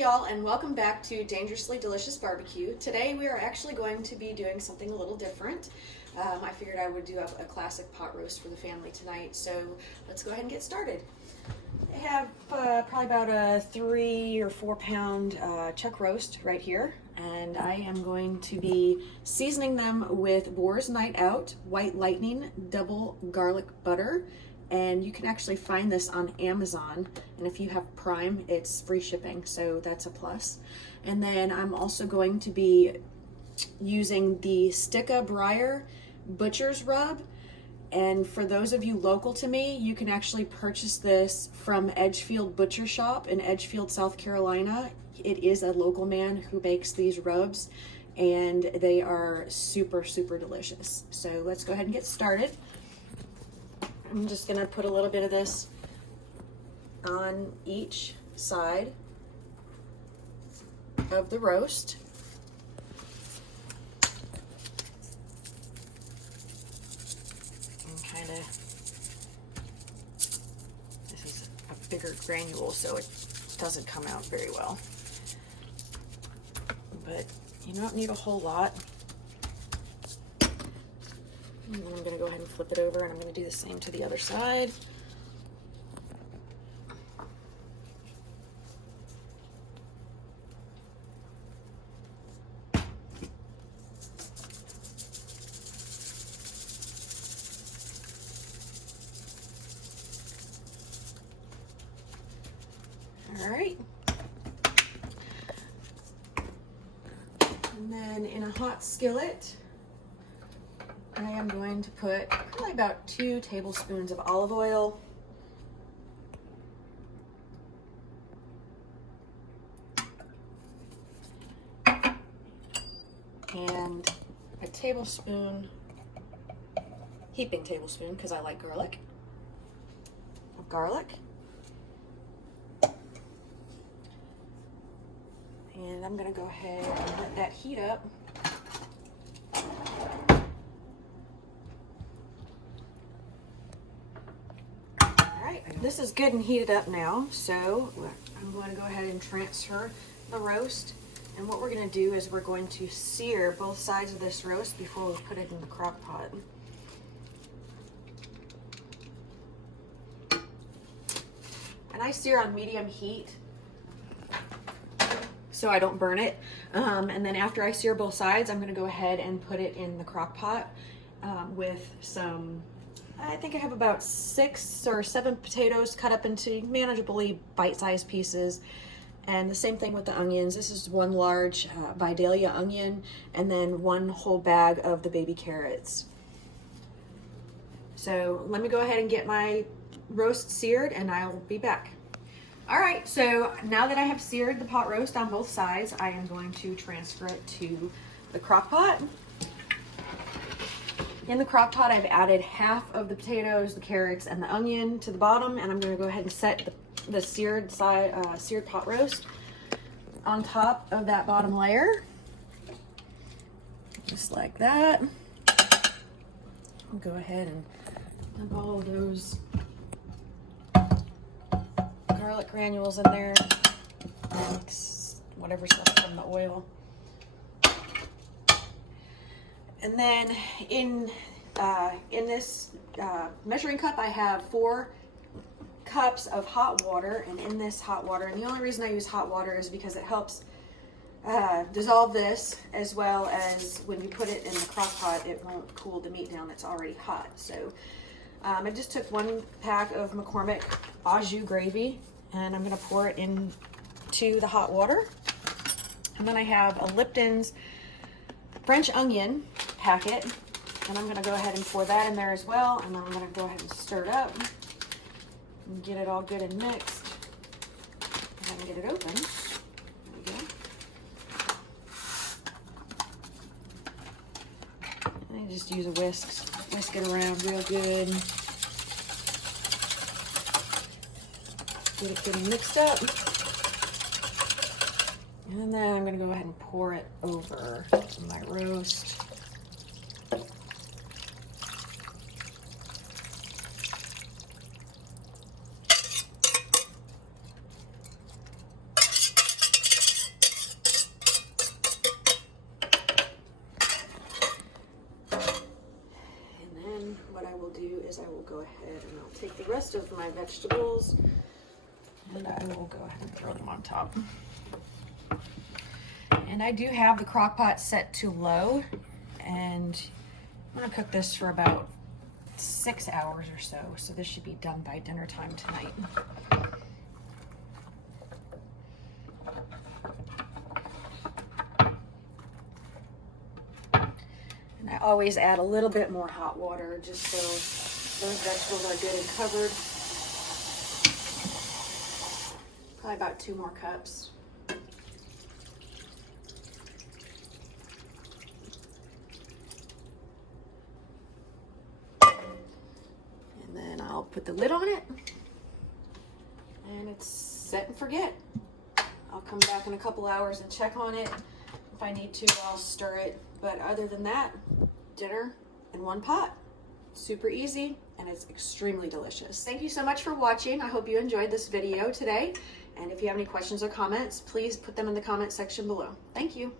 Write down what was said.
y'all, and welcome back to Dangerously Delicious Barbecue. Today we are actually going to be doing something a little different. I figured I would do a classic pot roast for the family tonight, so let's go ahead and get started. I have probably about a 3 or 4 pound chuck roast right here, and I am going to be seasoning them with Boar's Night Out White Lightning Double Garlic Butter. And you can actually find this on Amazon, and if you have Prime, it's free shipping, so that's a plus. And then I'm also going to be using the Sticka Briar Butcher's Rub, and for those of you local to me, you can actually purchase this from Edgefield Butcher Shop in Edgefield, South Carolina. It is a local man who makes these rubs, and they are super, super delicious. So let's go ahead and get started. I'm just gonna put a little bit of this on each side of the roast. And kind of, this is a bigger granule, so it doesn't come out very well. But you don't need a whole lot. And then I'm going to go ahead and flip it over, and I'm going to do the same to the other side. All right. And then in a hot skillet, I am going to put probably about 2 tablespoons of olive oil. And a tablespoon, heaping tablespoon, because I like garlic, of garlic. And I'm gonna go ahead and let that heat up. This is good and heated up now, so I'm going to go ahead and transfer the roast. And what we're going to do is we're going to sear both sides of this roast before we put it in the crock pot. And I sear on medium heat so I don't burn it. And then after I sear both sides, I'm going to go ahead and put it in the crock pot with some, I think I have about 6 or 7 potatoes cut up into manageably bite-sized pieces. And the same thing with the onions. This is 1 large Vidalia onion, and then 1 whole bag of the baby carrots. So let me go ahead and get my roast seared, and I'll be back. All right, so now that I have seared the pot roast on both sides, I am going to transfer it to the crock pot. In the crock pot, I've added half of the potatoes, the carrots, and the onion to the bottom, and I'm going to go ahead and set the seared pot roast on top of that bottom layer, just like that. I'll go ahead and dump all of those garlic granules in there, and whatever's left from the oil. And then in this measuring cup, I have 4 cups of hot water, and in this hot water, and the only reason I use hot water is because it helps dissolve this, as well as when you put it in the crock pot, it won't cool the meat down that's already hot. So I just took 1 pack of McCormick au jus gravy, and I'm going to pour it into the hot water. And then I have a Lipton's French onion packet, and I'm going to go ahead and pour that in there as well, and then I'm going to go ahead and stir it up and get it all good and mixed. Go ahead and get it open. There we go. And I just use a whisk it around real good. Get it getting mixed up. And then I'm going to go ahead and pour it over my roast. rest of my vegetables, and I will go ahead and throw them on top. And I do have the crock pot set to low, and I'm gonna cook this for about 6 hours or so. So this should be done by dinner time tonight. And I always add a little bit more hot water just so those vegetables are good and covered. Probably about 2 more cups. And then I'll put the lid on it, and it's set and forget. I'll come back in a couple hours and check on it. If I need to, I'll stir it. But other than that, dinner in one pot. Super easy, and it's extremely delicious. Thank you so much for watching. I hope you enjoyed this video today. And if you have any questions or comments, please put them in the comment section below. Thank you.